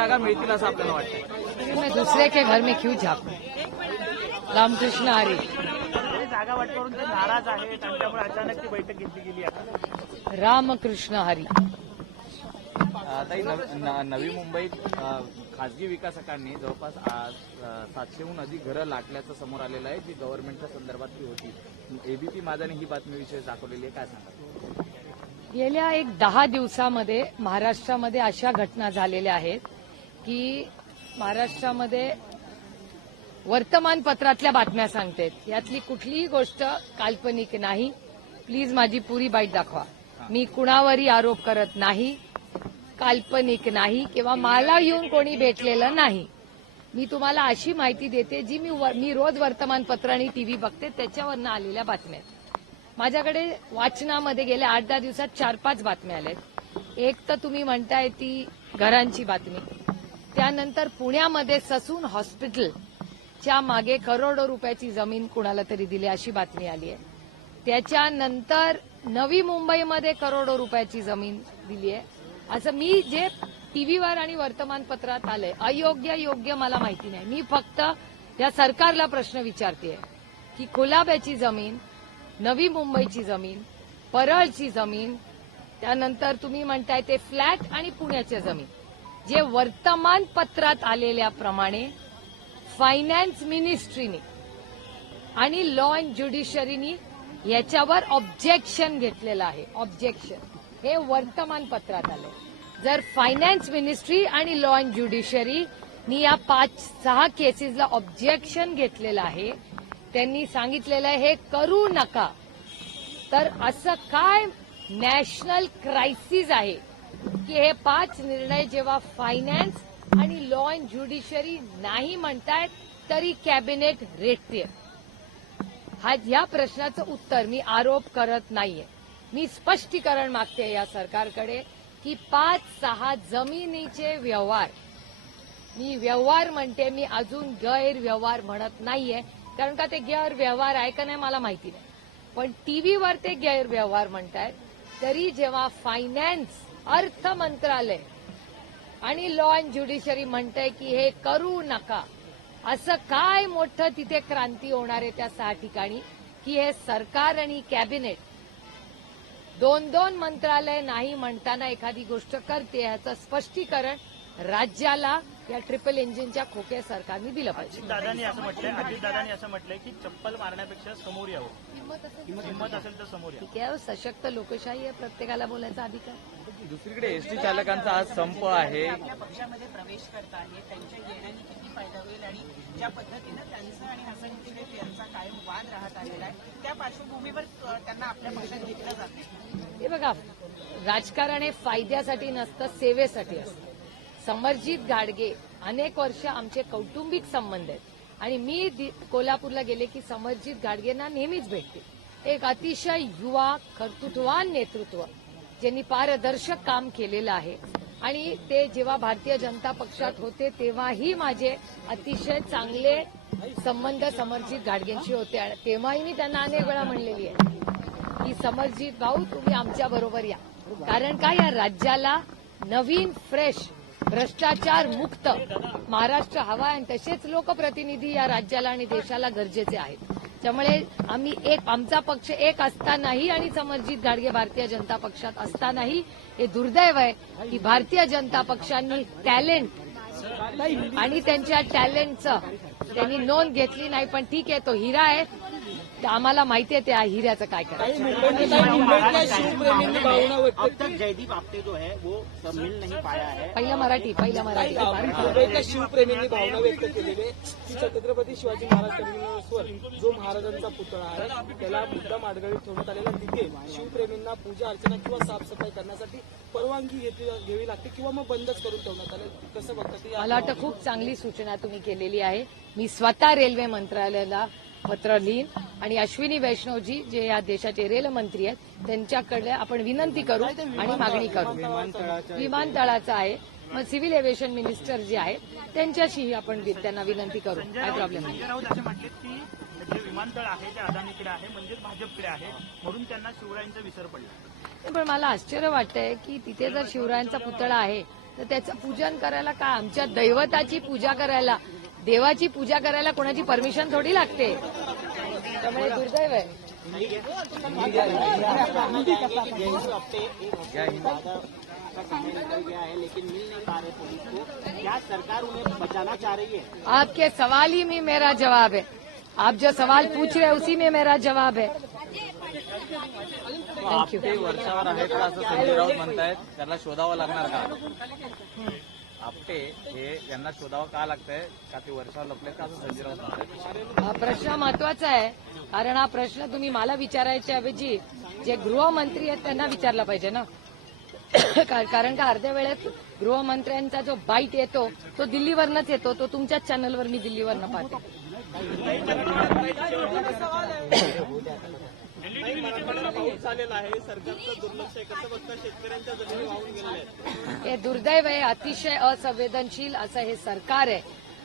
जागा मिळतील असं आपल्याला वाटतं दूसरे के घर में क्यों झाकू रामकृष्ण हरी. आणि जागा वाटपावरून ते नाराज आहेत आणि त्यामुळे अचानक ती बैठक घेतली गेली आहे. रामकृष्ण हरी. ताई नव- मुंबईत खासगी विकासकांनी जवळपास सातशेहून अधिक घरं लाटल्याचं समोर आलेलं आहे जी गव्हर्नमेंटच्या संदर्भातली होती. एबीपी माझाने ही बातमी विशेष दाखवलेली आहे काय सांगा गेल्या एक दहा दिवसामध्ये महाराष्ट्रामध्ये अशा घटना झालेल्या आहेत. की महाराष्ट्रामध्ये वर्तमानपत्रातल्या बातम्या सांगतेत. यातली कुठलीही गोष्ट काल्पनिक नाही. प्लीज माझी पुरी बाईट दाखवा. मी कुणावरही आरोप करत नाही काल्पनिक नाही किंवा मला येऊन कोणी भेटलेलं नाही. मी तुम्हाला अशी माहिती देते जी मी मी रोज वर्तमानपत्र आणि टीव्ही बघते त्याच्यावरनं आलेल्या बातम्या माझ्याकडे वाचनामध्ये गेल्या आठ दहा दिवसात चार पाच बातम्या आल्यात. एक तर तुम्ही म्हणताय ती घरांची बातमी. त्यानंतर पुण्यामध्ये ससून हॉस्पिटलच्या मागे करोडो रुपयाची जमीन कुणाला तरी दिली अशी बातमी आली आहे. त्याच्यानंतर नवी मुंबईमध्ये करोडो रुपयाची जमीन दिली आहे. असं मी जे टीव्हीवर आणि वर्तमानपत्रात आलंय अयोग्य योग्य मला माहिती नाही. मी फक्त या सरकारला प्रश्न विचारते की कुलाब्याची जमीन नवी मुंबईची जमीन परळची जमीन त्यानंतर तुम्ही म्हणताय ते फ्लॅट आणि पुण्याच्या जमीन. जे वर्तमानपत्रात आलेल्याप्रमाणे फायनान्स मिनिस्ट्रीने आणि लॉ अँड ज्युडिशरीनी याच्यावर ऑब्जेक्शन घेतलेलं आहे. ऑब्जेक्शन हे वर्तमानपत्रात आलं जर फायनान्स मिनिस्ट्री आणि लॉ अँड ज्युडिशरी नी या पाच सहा केसेसला ऑब्जेक्शन घेतलेलं आहे त्यांनी सांगितलेलं आहे हे करू नका. तर असं काय नॅशनल क्रायसिस आहे? की हे पाच निर्णय जेव्हा फायनान्स आणि लॉ अँड ज्युडिशरी नाही म्हणतायत तरी कॅबिनेट रेटते हा या प्रश्नाचं उत्तर मी आरोप करत नाहीये. मी स्पष्टीकरण मागते या सरकारकडे की पाच सहा जमिनीचे व्यवहार. मी व्यवहार म्हणते मी अजून गैरव्यवहार म्हणत नाहीये कारण का ते गैरव्यवहार आहे का नाही मला माहिती नाही. पण टीव्हीवर ते गैरव्यवहार म्हणतायत तरी जेव्हा फायनान्स अर्थ मंत्रालय आणि लॉ अँड ज्युडिशरी म्हणतंय की हे करू नका. असं काय मोठं तिथे क्रांती होणार आहे त्या सहा ठिकाणी? की हे सरकार आणि कॅबिनेट दोन दोन मंत्रालय नाही म्हणताना एखादी गोष्ट करते याचं स्पष्टीकरण राज्याला या ट्रिपल इंजिनच्या खोके सरकारने दिलं पाहिजे. दादानी असं म्हटलंय अजितदादांनी असं म्हटलंय की चप्पल मारण्यापेक्षा समोर यावं. हिंमत असेल तर समोर या. ठीक आहे सशक्त लोकशाही आहे प्रत्येकाला बोलायचा अधिकार. दुसरीकडे एसटी चालकांचा आज संप आहे. आपल्या पक्षामध्ये प्रवेश करत आहेत त्यांच्या येण्याने किती फायदा होईल आणि ज्या पद्धतीनं त्यांचं आणि हसन मुश्रीफ यांचा कायम वाद राहत आलेला आहे त्या पार्श्वभूमीवर त्यांना आपल्या पक्षात घेतलं जाते हे बघा राजकारण हे फायद्यासाठी नसतं सेवेसाठी असतं. समरजित गाडगे अनेक वर्ष आमचे कौटुंबिक संबंध आहेत. आणि मी दि- कोल्हापूरला गेले की समरजित गाडगेंना नेहमीच भेटते. एक अतिशय युवा कर्तृत्वान नेतृत्व. ज्यांनी पारदर्शक काम केलेलं आहे. आणि ते जेव्हा भारतीय जनता पक्षात होते तेव्हाही माझे अतिशय चांगले संबंध समरजित गाडगेंशी होते. आणि तेव्हाही मी त्यांना अनेक वेळा म्हणलेली आहे की समरजित भाऊ तुम्ही आमच्या बरोबर या. कारण का या राज्याला नवीन फ्रेश भ्रष्टाचार मुक्त महाराष्ट्र हवा आणि तसेच लोकप्रतिनिधी या राज्याला आणि देशाला गरजेचे आहेत. त्यामुळे आम्ही एक आमचा पक्ष एक असतानाही आणि समरजित गाडगे भारतीय जनता पक्षात असतानाही हे दुर्दैव आहे की भारतीय जनता पक्षांनी टॅलेंट आणि त्यांच्या टॅलेंटचं त्यांनी नोंद घेतली नाही पण ठीक आहे तो हिरा आहे. तर आम्हाला माहिती आहे त्या हिऱ्याचं काय करायचं. अब तक जयदीप आपटे जो है वो सब मिल नहीं पाया है पहिलं मराठी पहिलं मराठी. मुंबईतल्या शिवप्रेमींनी भावना व्यक्त केलेली आहे. की छत्रपती शिवाजी महाराज टर्मिनसवर जो महाराजांचा पुतळा आहे त्याला मुद्दाम अडगळीत ठेवण्यात आलेला तिथे शिवप्रेमींना पूजा अर्चना किंवा साफसफाई करण्यासाठी परवानगी घेतली घ्यावी लागते किंवा मग बंदच करून ठेवण्यात आले. कसं बघता ते मला वाटतं खूप चांगली सूचना तुम्ही केलेली आहे. मी स्वतः रेल्वे मंत्रालयाला पत्र लिहीन आणि अश्विनी वैष्णवजी जे या देशाचे रेल मंत्री आहेत त्यांच्याकडे आपण विनंती करू आणि मागणी करू. विमानतळाचं आहे मग सिव्हिल एव्हिएशन मिनिस्टर जे आहेत त्यांच्याशीही आपण त्यांना विनंती करू. काय प्रॉब्लेम नाही. विमानतळ आहे ते अदानीकडे आहे म्हणजेच भाजपकडे आहे म्हणून त्यांना शिवरायांचा विसर पडला. पण मला आश्चर्य वाटतंय की तिथे जर शिवरायांचा पुतळा आहे तर त्याचं पूजन करायला का आमच्या दैवताची पूजा करायला देवाची पूजा करायला कोणाची परमिशन थोडी लागते? दुर्दैव है आपके सवाल ही में मेरा जवाब है। आप जो सवाल पूछ रहे हैं, उसी में मेरा जवाब है। आपटे वर्षावर आहेत संजय का? आपटे हे यांना शोधावं का लागतंय? का ते वर्षावर लपले का म्हणतायत हा प्रश्न महत्त्वाचा आहे. कारण हा प्रश्न तुम्ही मला विचारायच्या ऐवजी जे गृहमंत्री आहेत त्यांना विचारला पाहिजे ना. कारण का अर्ध्या वेळेत गृहमंत्र्यांचा जो बाईट येतो तो दिल्लीवरनच येतो. तो तुमच्याच चॅनलवर मी दिल्लीवरनं पाहते. हे दुर्दैव आहे अतिशय असंवेदनशील असं हे सरकार आहे.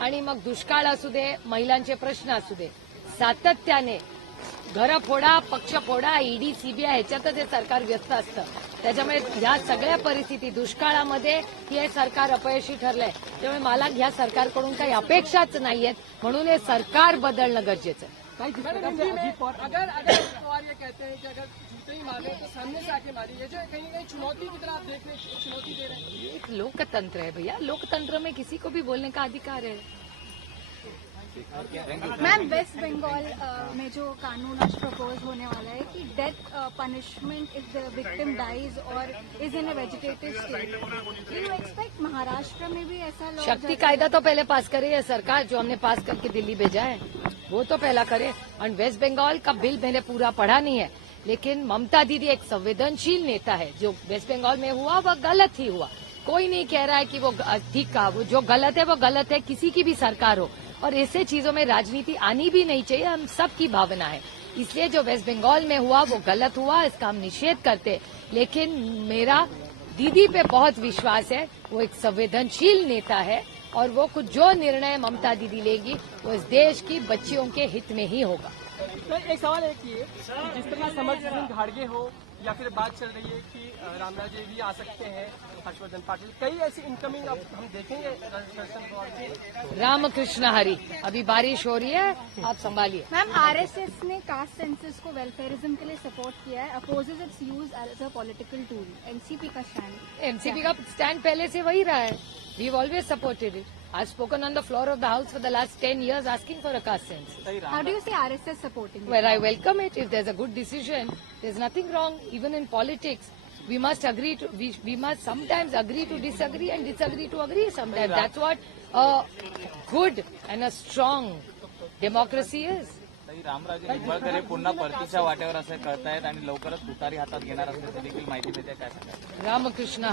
आणि मग दुष्काळ असू दे महिलांचे प्रश्न असू दे सातत्याने घरं फोडा पक्ष फोडा ईडी सीबीआय ह्याच्यातच हे सरकार व्यस्त असतं. त्याच्यामुळे ह्या सगळ्या परिस्थिती दुष्काळामध्ये हे सरकार अपयशी ठरलंय. त्यामुळे मला ह्या सरकारकडून काही अपेक्षाच नाहीयेत. म्हणून हे सरकार बदलणं गरजेचं आहे. अगर अगर पवार ये कहते हैं कि अगर जूते ही मारे तो सामने से आके मारिए। ये जो कहीं कहीं चुनौती की तरह आप देख रहे हैं चुनौती दे रहे हैं। एक लोकतंत्र है भैया। लोकतंत्र में किसी को भी बोलने का अधिकार है। मैम वेस्ट बंगाल में जो कानून आज प्रपोज होने वाला है कि death punishment if the victim dies और is in a vegetative state you expect Maharashtra में भी ऐसा शक्ति कायदा तो पहले पास करे है सरकार जो हमने पास करके दिल्ली भेजा है। वो तो पहला करे। और वेस्ट बंगाल का बिल मैंने पूरा पढ़ा नहीं है। लेकिन ममता दीदी एक संवेदनशील नेता है। जो वेस्ट बंगाल में हुआ, वह गलत ही हुआ। कोई नहीं कह रहा है कि वो ठीक कहा। वो जो गलत है, वो गलत है। किसी की भी सरकार हो। और ऐसे चीज़ों में राजनीति आनी भी नहीं चाहिए। हम सबकी भावना है। इसलिए जो वेस्ट बंगाल में हुआ, वो गलत हुआ। इसका हम निषेध करते लेकिन मेरा दीदी पे बहुत विश्वास है। वो एक संवेदनशील नेता है। और वो कुछ जो निर्णय ममता दीदी लेगी वो इस देश की बच्चियों के हित में ही होगा। तो एक सवाल एक ये जिस तरह समर सिंह घाड़गे हो या फिर बात चल रही है कि रामराज जी भी आ सकते हैं हर्षवर्धन पाटिल कई ऐसी इनकमिंग अब हम देखेंगे रामकृष्ण हरी अभी बारिश हो रही है आप संभालिए। मैम आरएसएस ने कास्ट सेंसस को वेलफेयरिज्म के लिए सपोर्ट किया है opposes its use as a political tool NCP का स्टैंड एनसीपी का स्टैंड पहले से वही रहा है। वी ऑलवेज सपोर्टेड इट आज spoken on the floor of the house for the last ten years asking for a caste census. How do you see RSS supporting Well, I welcome it. If there's a good decision, there's nothing wrong. Even in politics, we must agree to we, we must sometimes agree to disagree and disagree to agree. Sometimes that's what a good and a strong democracy is. Ramraje Nimbalkar हे पुन्हा परतीच्या वाटेवर असे कळतायत आणि लवकरच तुतारी हातात घेणार असल्याची देखील माहिती मिळते काय सांगाल Ramakrishna